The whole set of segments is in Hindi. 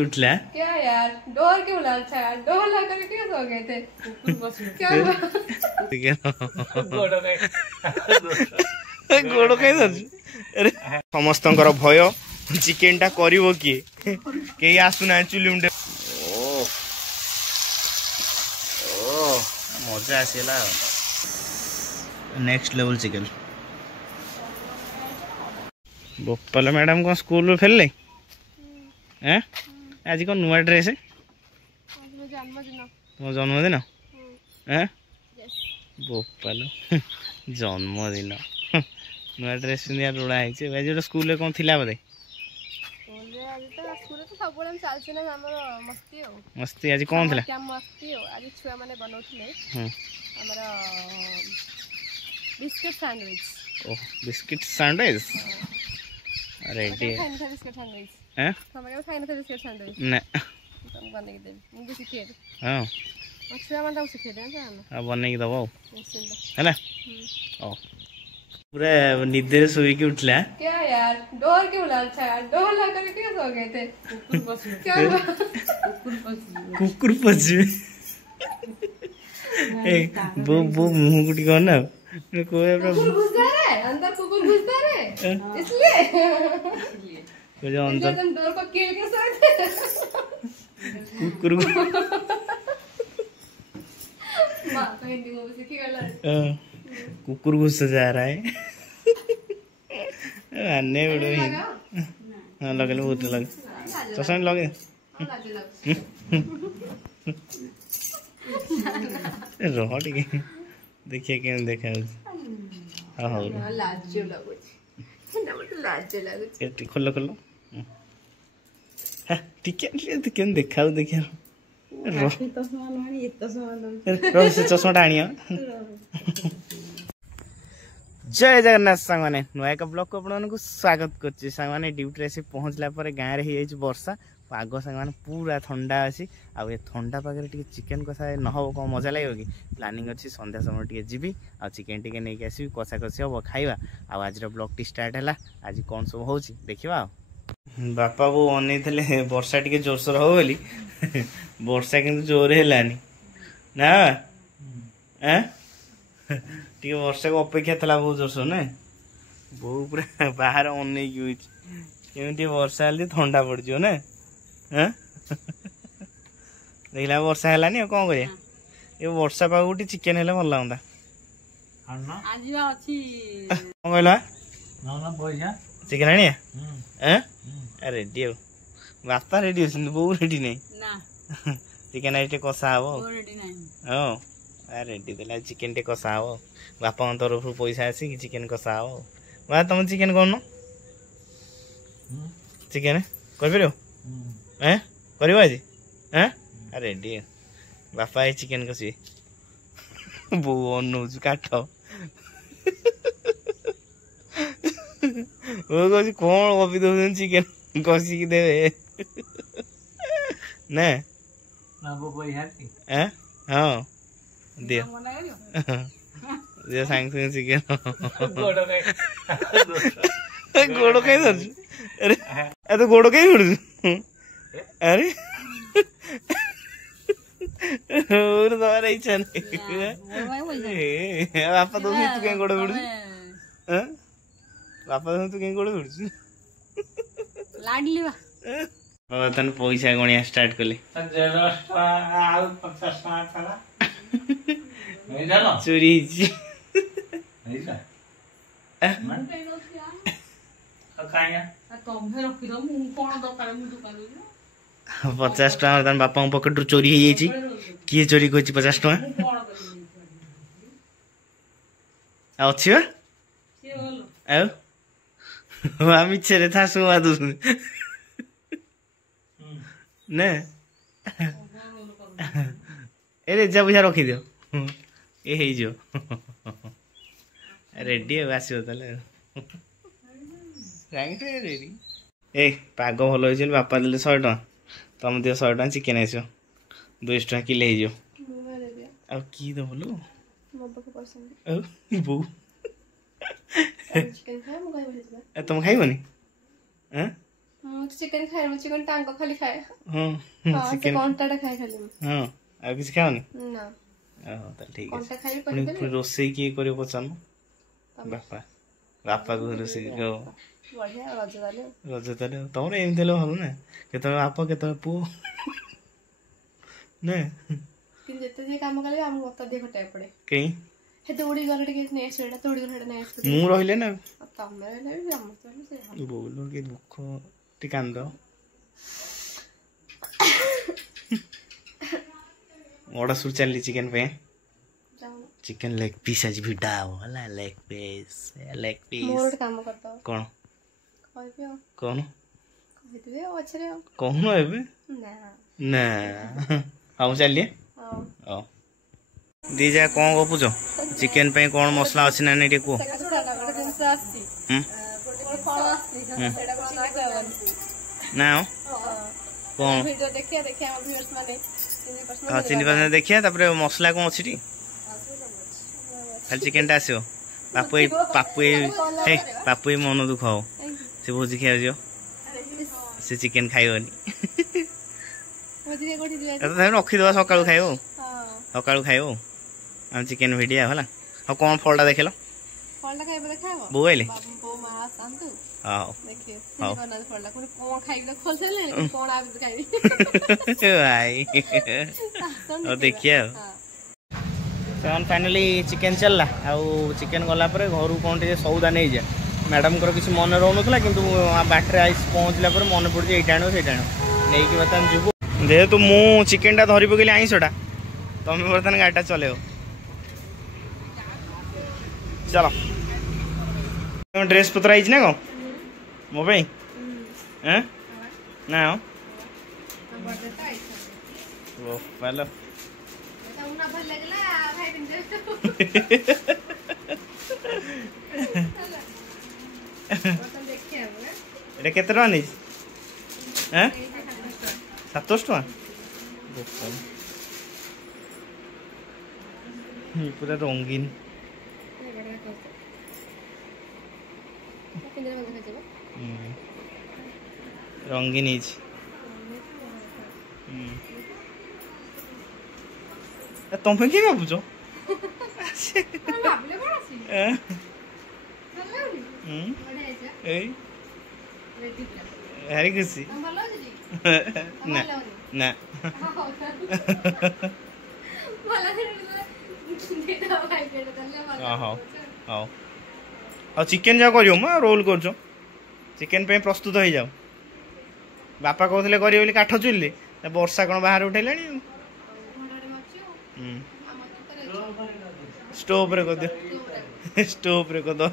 उठला क्या यार डोर क्यों अच्छा यार डोर ला कर क्यों सो गए थे क्या गोड़ कहीं अरे समस्त भय चिकेन टा करिवो किए कहीं आसुना चुली मुंडे मजा आसला next level chicken Gopal madam कौन स्कूल फेरले हैं आज कौन नुआ ड्रेस तुम जन्मदिन हैं गोपाल जन्मदिन नुआ ड्रेस पिंधिया रोड़ा है आज स्कूल कौन थी बोधे मस्ती आज कौन थी biscuit sandwich oh biscuit sandwich ready biscuit sandwich हैं हमारे खाइना था बिस्किट सैंडविच ना तुम बने के दे मुझे सिखा दे हां अच्छा मैं तो सिखा दे ना अब बने के दबो हैला ओ पूरा निद्रे सोई के उठला क्या यार डोर क्यों अच्छा यार डोर ला कर क्यों सो गए थे क्या कुकुर पछे ए वो मुंह कुटी कौन ना कोई कुकुर घुस जा रहा है अंदर कुकुर घुसता है इसलिए तो जो अंदर तुम डोर को कील के सोए थे कुकुर मां तो हिंदी मूवी सीखी कर ला कुकुर घुस जा रहा है आने बड़ो ही हां लगले बहुत लगे चश्मा लगे रह टिके देखिए केन देखा हां हां लाज लागो ना मत लाज लागो ए खोलो खोलो हां टिके केन देखाउ देखिए चश्मा टाणिया जय जगन्नाथ सांगने नुआ एक ब्लॉग को आपको स्वागत करछि सांगने ड्यूटी से पहुँचला गाँव में हो वर्षा पाग सांगने पूरा ठंडा अच्छी आउ ये ठंडा पागे टे चिकेन कषा न हो कौन मजा लगे कि प्लानिंग अच्छी संध्या समय टे जी आ चिकेन टे नहीं आसवि कषा कषि हम खाइबा आज ब्लॉग टी स्टार्ट है आज कौन सब हो देखा बापा बो अनै वर्षा टे जोरसोर हो बोली वर्षा किंतु जोर है ना टे वर्षा को अपेक्षा था बहुत जोरसोर ना बहु पूरा बाहर अनेक केमी वर्षा हेल्ले ठंडा पड़ जाओ ना देखला वर्षा है कौन कर वर्षा पाग गोटे चिकेन हेल्ले भल लगता कौन कहला चिकेन आनिया रेडी हो बापा रेडी हो बो रेडी नहीं चिकेन आज कषा हम हाँ रेडी देला चिकेन टे कषा हम बापा तरफ पैसा आसी चिकेन कषा हम बा तुम चिकेन कौन चिकेन कर आज रेडी बापा चिकेन कषि बो अनु काट वो कौन कपी दौन चिकेन कषिकी देवे ना हाँ दियो सांग सांग चिकेन गोड़ कहीं धर अरे तो गोड़ कहीं धर अरे तुम्हारा इच्छा नहीं बापा तो तू कहीं गोड़ बिड़ बापा तू कहीं गोड़ बिड़ लाडली तन पैसा गणिया स्टार्ट कले चोरी 50 टाँग बापा पकेट रू चोरी हो किए चोरी कर 50 टाँग अच्छी मिछे था शुआ दूस ने ए जा पैसा रखी दियो ये रेडी आसो रेडी ए पाग भल हो बापा देले 100 टଙ୍କା तुम दियो 100 टଙ୍କା चिकेन आसो 200 टଙ୍କା किले हो कि दबलु बो तुम खाइबनी ମୁଁ ଚିକେନ ଖାଏ ମୁଁ ଚିକେନ ଟାଙ୍କ ଖାଲି ଖାଏ ହଁ ହଁ ସେ ଚିକେନ କଣ୍ଟାଟା ଖାଏ ଖାଲି ମୁଁ ହଁ ଆଉ କିଛି ଖାଅନି ନା ଓହୋ ତାହେଲେ ଠିକ ଅଛି କଣ୍ଟା ଖାଇବି ପୁଣି ପକେଇଦେବି ପୁଣି ରୋଷେଇ କିଏ କରିବ ପଚାରୁନ ବାପା ବାପାକୁ ରୋଷେଇ କରିବ ବଢିଆ ରଜ ତାହେଲେ ରଜ ତାହେଲେ ତମର ଏମିତି ହେଲେ ଭଲ ନା କେତେବେଳେ ବାପା କେତେବେଳେ ପୁଅ ନା କିନ୍ତୁ ଯେତେ ଯିଏ କାମ କଲେ ଆମକୁ ମତ ଅଧିକ ଖଟାଇବାକୁ ପଡେ କେହି ସେ ଦୌଡ଼ି ଗଲେ ଟିକେ ନେଇ ଆସିବ ଏଇଟା ଦୌଡ଼ି ଗଲେ ନେଇ ଆସିବ ମୁଁ ରହିଲେ ନା ତମେ ରହିଲେ ବି ସମସ୍ତେ ରହିଲେ ସେ ଭଲ। ବୋଉଲୋ କି ଦୁଃଖ ଟିକେ କାନ୍ଦ ଅର୍ଡର ସବୁ ଚାଲିଛି ଚିକେନ ପାଇଁ ଯାଉନ ଚିକେନ ଲେଗ ପିସ୍ ଆଜି ଭିଡ଼ା ହବ ହେଲା ଲେଗ ପିସ୍ ମୋର ଗୋଟେ କାମ କରିଦବ କଣ କହିବି ଆଉ କଣ କହିଦେବି ଆଉ ପଛରେ ଆଉ କହୁନ ଏବେ ନା ନା ହଉ ଚାଲିଏ ହଉ ହଉ ଦି ଯା କଣ ଗପୁଛ ଚିକେନ ପାଇଁ କଣ ମସଲା ଅଛି ନା ନାଇଁ ଟିକେ କୁହ ଗୋଟେ ଜିନିଷ ଆସିଛି ହୁଁ ଗୋଟେ ଫଳ ଆସିଛି ସେଇଟା କଣ ନା କଣ ଭିଡିଓ ଦେଖିବା ଆମ ଭିଉଅର୍ସ ମାନେ ହଁ ଚିନି ପାଖରେ ଦେଖିବା ତାପରେ ମସଲା କଣ ଅଛି ଟି ଖାଲି ଚିକେନ ଟା ଆସିବ ପାପୁ ଏଇ ମନ ଦୁଃଖ ହବ ସେ ଭୋଜି ଖାଇବାକୁ ଯିବ ସେ ଚିକେନ ଖାଇବନି ରଖିଦବା ସକାଳୁ ଖାଇବ ସକାଳୁ ଖାଇବ ଆମେ ଚିକେନ ଭିଡ଼ିଆ ହେଲା ଆଉ କଣ ଫଳଟା ଦେଖିଲ ବୋଉ ଆଇଲେ ହଉ ଭାଇ ହଉ ଦେଖିଆ ଆଉ ସେମାନେ ଫାଇନାଲି ଚିକେନ ଚାଲିଲା ଆଉ ଚିକେନ ଗଲା ପରେ ଘରୁ କଣ ଟିକେ ସଉଦା ନେଇଯା ମ୍ୟାଡାମଙ୍କର କିଛି ମନେ ରହୁନଥିଲା କିନ୍ତୁ ବାଟରେ ଆସି ପହଞ୍ଚିଲା ପରେ ମନେ ପଡୁଛି ଏଇଟା ଆଣିବ ସେଇଟା ଆଣିବ ନେଇକି ବର୍ତ୍ତମାନ ଯିବୁ ଯେହେତୁ ମୁଁ ଚିକେନଟା ଧରି ପକେଇଲି ଆଇଁଷଟା ତମେ ବର୍ତ୍ତମାନ ଗାଡ଼ିଟା ଚଲେଇବ ଚାଲ ଡ୍ରେସ୍ ପତ୍ର ହେଇଛି ନା କଣ ମୋ ପାଇଁ ନା ଭଲ এটা କେତେ ଟଙ୍କା ନେଇଛି 700 ଟଙ୍କା ପୁରା ରଙ୍ଗୀନ ରଙ୍ଗୀନ ହେଇଛି ତମେ କିଏ ଭାବୁଛ ଏଇ ଭାରି ଖୁସି ନା ନା ହଉ ହଉ ଆଉ ଚିକେନ ଯାକ କରିବ ମୁଁ ରୋଲ କରୁଛ ଚିକେନ ପାଇଁ ପ୍ରସ୍ତୁତ ହେଇଯାଉ ବାପା କହୁଥିଲେ କରିବେ ବୋଲି କାଠ ଚୁଲିରେ ବର୍ଷା କ'ଣ ବାହାରେ ଉଠେଇଲାଣି ଷ୍ଟୋଭରେ କରିଦିଅ ଷ୍ଟୋଭରେ କରିଦବ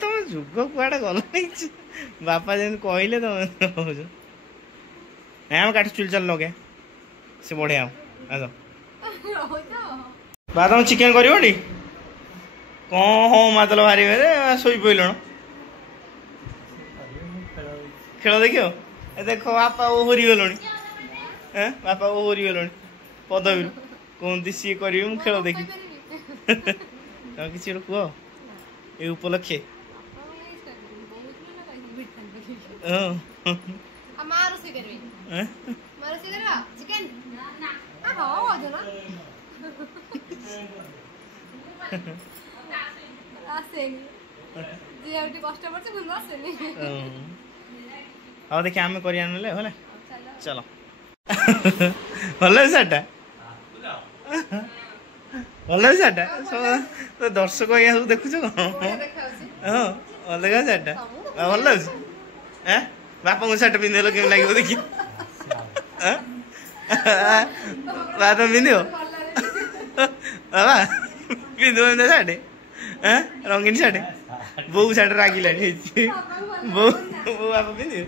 ତମ ଯୁଗ କୁଆଡେ ଗଲା ବାପା ଯେମିତି କହିଲେ ତମେ କହୁଛ ନାଇଁ ଆମେ କାଠ ଚୁଲି ଚାଲ ଲଗେଇବା ସେ ବଢିଆ ଆସ ବା ତମେ ଚିକେନ କରିବ ଟି କ'ଣ ହଁ ମାତଲ ଭାରି ରେ ଶୋଇ ପଇଲଣ ଖେଳ ଦେଖିବ ଏ ଦେଖ ବାପା ଓହରି ଗଲଣି ବାପା ଓହରି ଗଲଣି ପଦବୀରୁ କୁହନ୍ତି ସିଏ କରିବେ ମୁଁ ଖେଳ ଦେଖି ତମେ କିଛି ଗୋଟେ କୁହ ଏ ଉପଲକ୍ଷେ ହଉ ଦେଖି ଆମେ କରିବା ନହେଲେ ହେଲା ଚାଲ ଭଲ ସାର୍ଟା ଭଲ ସାର୍ଟା ଦର୍ଶକ ଆଜ୍ଞା ସବୁ ଦେଖୁଛ ହଁ ଭଲ ଦେଖା ସାର୍ଟା ଭଲ ଲାଗୁଛି ବାପାଙ୍କ ସାର୍ଟ ପିନ୍ଧିଦେଲ କେମିତି ଲାଗିବ ଦେଖି ବା ତମେ ପିନ୍ଧିବ ବାବା ପିନ୍ଧିବ ଏମିତି ସାର୍ଟ ରଙ୍ଗୀନ ସାର୍ଟ ବୋଉ ସାର୍ଟ ରାଗିଲାଣି ହେଇଛି ବୋଉ ବୋଉ ବାପା ପିନ୍ଧିବ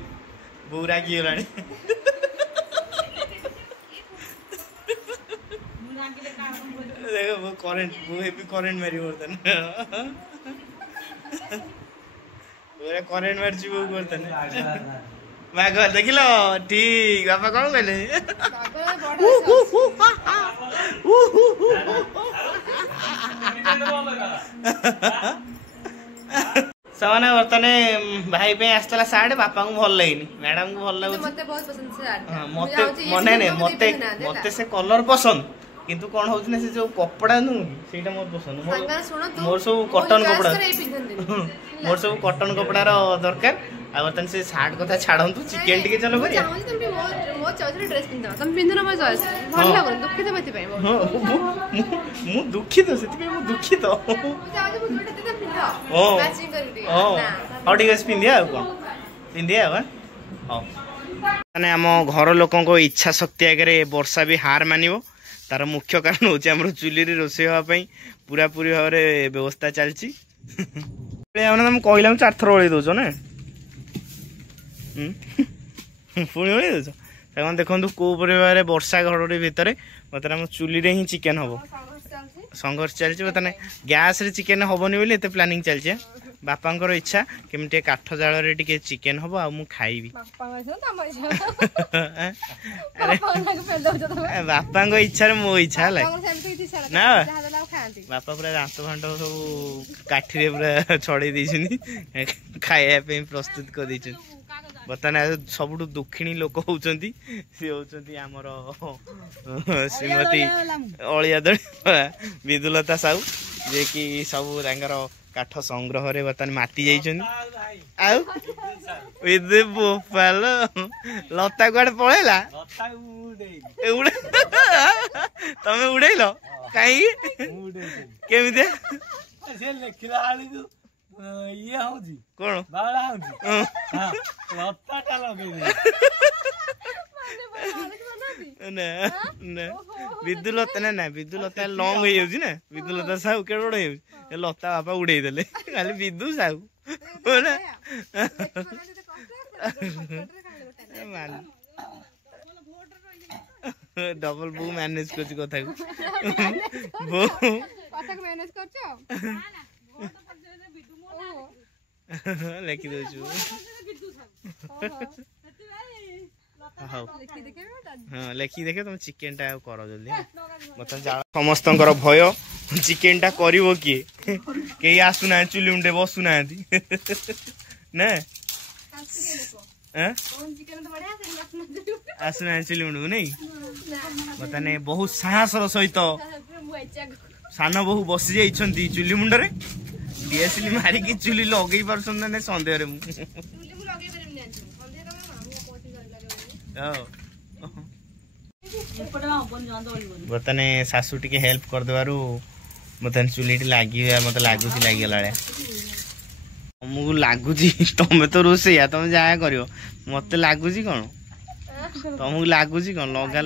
ବୋଉ ରାଗିଗଲାଣି देखो वो करंट वो हेवी करंट मारी वर्तन पूरा करंट मारची वो वर्तन मैं घर देखिलो ठीक बापा कौन कहले ସେମାନେ ବର୍ତ୍ତମାନେ ଭାଇ ପାଇଁ ଆସିଥିଲା ସାର୍ଟ ବାପାଙ୍କୁ ଭଲ ଲାଗିନି ମ୍ୟାଡାମଙ୍କୁ ଭଲ ଲାଗୁଛି ମତେ ବହୁତ ପସନ୍ଦ ସେ ସାର୍ଟ ମତେ ମନେ ନାଇଁ ମତେ ସେ କଲର ପସନ୍ଦ କିନ୍ତୁ କଣ ହଉଛି ନା ସେ ଯୋଉ କପଡା ନୁହଁ ସେଇଟା ମୋର ପସନ୍ଦ ମୋର ସବୁ କଟନ କପଡା ମୋର ସବୁ କଟନ କପଡାର ଦରକାର ଆଉ ବର୍ତ୍ତମାନ ସେ ସାର୍ଟ କଥା ଛାଡନ୍ତୁ ଚିକେନ ଟିକେ ଚାଲ କରିବା ମୁଁ ଦୁଃଖିତ ସେଥିପାଇଁ ମୁଁ ଦୁଃଖିତ ହଉ ଠିକ ଅଛି ପିନ୍ଧିବା ଆଉ କଣ ପିନ୍ଧିବା ଆଉ ହଉ ମାନେ ଆମ ଘର ଲୋକଙ୍କ ଇଚ୍ଛା ଶକ୍ତି ଆଗରେ ବର୍ଷା ବି ହାର ମାନିବ तार मुख्य कारण हूँ आम चुली रोषे हाँपाई पूरा पूरी भाव में व्यवस्था चलती तुम कहला 4 थर ओल्ल दौच ना पुणी ओल्ल दौच देखो कौ भाव वर्षा घड़घड़ी भितर बर्तमान चुली ही चिकेन हम संघर्ष चलती बर्तमान गैस रे चिकेन हेनी बोली एत प्लानिंग चलती बापांकर इच्छा केमती काठ जाल टे चिकेन हम आ खाइबी बापा इच्छा मो इच्छा है ना बापा पूरा दांत फांट सब काठी पूरा छड़े खाइबा प्रस्तुत कर बर्तमान सबुठ दुखिणी लोक होती सी होती आमर श्रीमती अलियादड़ी विदुलता साहू जे कि सब काठ संग्रह रे बर्तमान माति बोपाल लता कुआड़े पलैला तमे उड़ेल कहीं केमी कौन विदुलता ना विदुलता लंग हो ना विदुलता साहू के लता बापा उड़े देले खाली विदु साहू डबल बो मैनेज कर कथा को बो मैनेज कर लिखि दो हाँ लिखि देखे तुम चिकेन टा कर जल्दी मतलब समस्त भय चिकेन टा कर किए कई आसुना चुली मुंडे बसुना ना आसुना चुली मुंड को नहीं बर्तमान बहुत साहसर सहित सान बहु बसी जाइछंती चुली मुंडरे डीएसएल मारिकी चुली लगे पार्सन ना सन्देह बर्तमान सासू टी हेल्प कर देवारू बर्तमान चुली लगे मत लगुच लगिगला तुमको लगुच तुम तो रोसैया तुम जहाँ कर मत लगुच कौन तुमको लगुच कौन लगा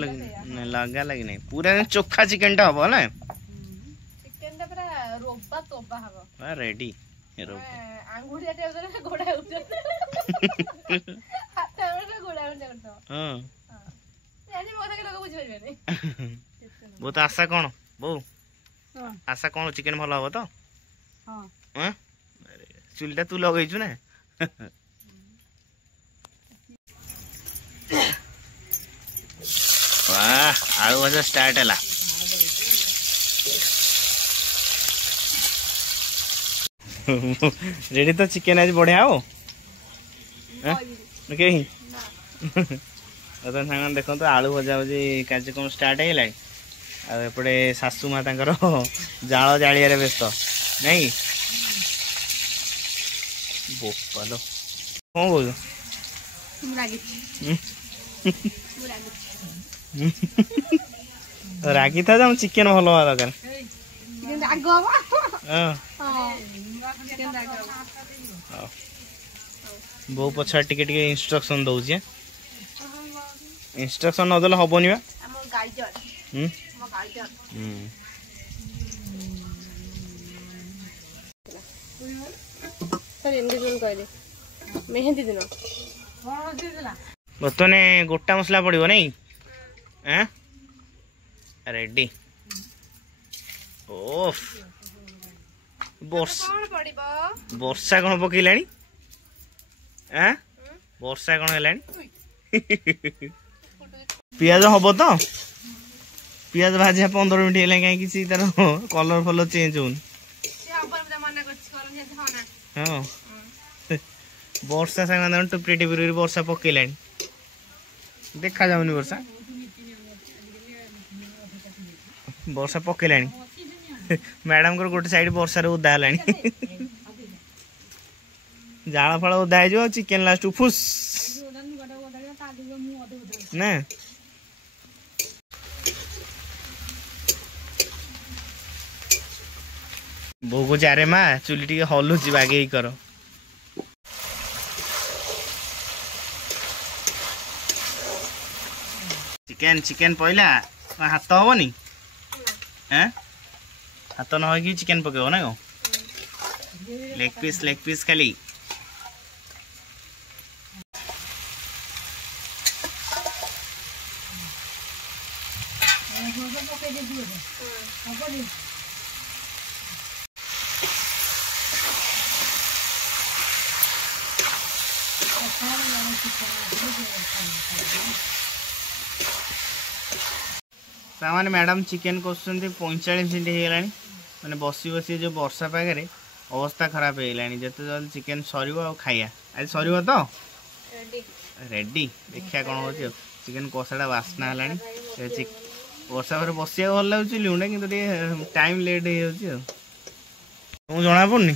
लगा लगी नहीं पूरा चोखा चिकेन टा हम ना रेडी बहुत आशा कौन बो आशा कौन चिकेन भल हम तो चुलीटा तू लगेचु ना वाह आलू भजा स्टार्ट है रेडी तो चिकेन आज बढ़िया हो कहीं सामान देखो तो आलू भजा भजी कार्यक्रम स्टार्ट है एपटे सासू माँ जाल जाड़िया व्यस्त नहीं बोपालो कौन कह रागी था जब चिकेन भल हवा दरकार बो पछा टिके टिके इंस्ट्रक्शन दउछि इंस्ट्रक्शन न देले हबोनी बा हमर गाइडर हमर गाइडर सर एंगेजमेंट कहले मेहंदी दिन बतने गोटा मसला पड़िबो नहीं हैं रेडी ओफ वर्षा कौन पकईलाणी वर्षा कौन है पियाज हम तो पियाज भाजा 15 मिनट है कहीं तार कलर फलर चेंज हो हाँ वर्षा सांग टुपरी टिपरी वर्षा पकेलानी देखा जाऊनी वर्षा वर्षा पकेलानी मैडम को गोटे साइड वर्षा उदा है जाल फाल उदा हो चिकेन लास्ट फुस ना बो को चारे माँ चुली टी हलुची बागे कर चिकेन चिकेन पहला हाथ हेनी हाथ न हो चिकेन पकेब ना कौ लेग पीस खाली सामान्य मैडम चिकेन कर 45 मिनट हो मैंने बसी बसी जो वर्षा पागे अवस्था खराब होगलानी जिते जल्दी चिकेन सर खाया आज सर तो रेडी देखिया कौन हो चिकेन कषाटा बास्ना है वर्षा पर बसिया भल लगे लुणे कि टाइम लेट हो जना पड़नी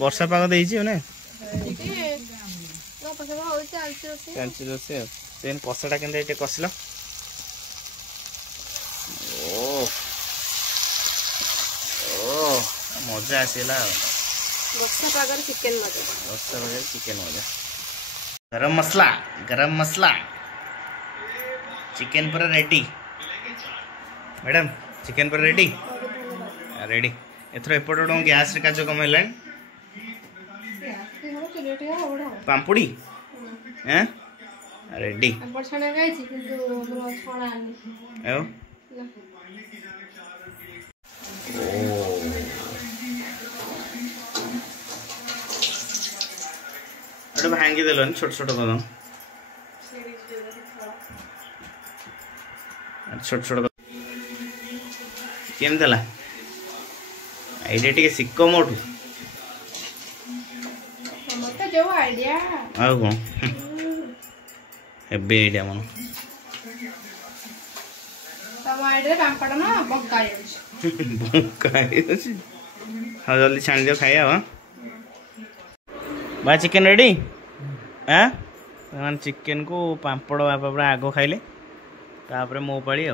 वर्षा पाग देना ना चलती रोसे कषाटा के कषिल मजा आसला वर्षा पागर चिकेन मजा गरम मसला चिकेन पर रेडी मैडम चिकेन पर रेडी रेडी एथर एपट गैस रे काज कम है पांपुड़ी रेडी भांगी देल छोट छोट कदम छोट छोट केम देला आइडिया टिके सिक्क मोटू मत जो आइडिया आ कौन हेबे आइडिया मन तम आइडिया पांपड़ ना बंकाई बंकाई हाँ जल्दी छाण दियो खाइया हाँ भाई चिकेन रेडी हाँ चिकेन को पांपड़ बापा आग खाइले तापर मो पाड़ी आ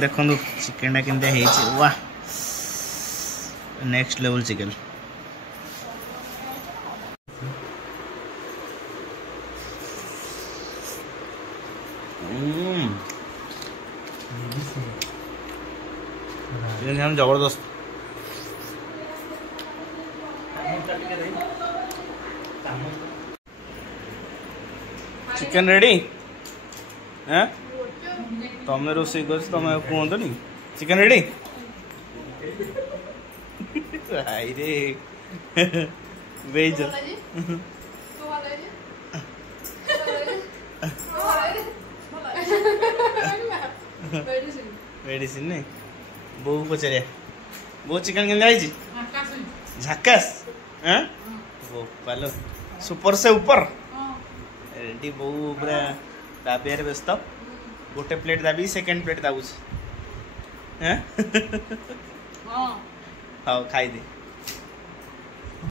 देखो चिकेन के वाह नेक्स्ट लेवल चिकेन जबरदस्त चिकेन रेडी तमें रोसे कर कहतु नी चिकेन रेडी आई रे वेज मेडिसिन नहीं बो पचारिया बो चिकेन के झक्कास पालो सुपर से ऊपर रेडी बो पूरा दाबियार व्यस्त गोटे प्लेट दाबी सेकेंड प्लेट दाबुच हाँ खाई दे।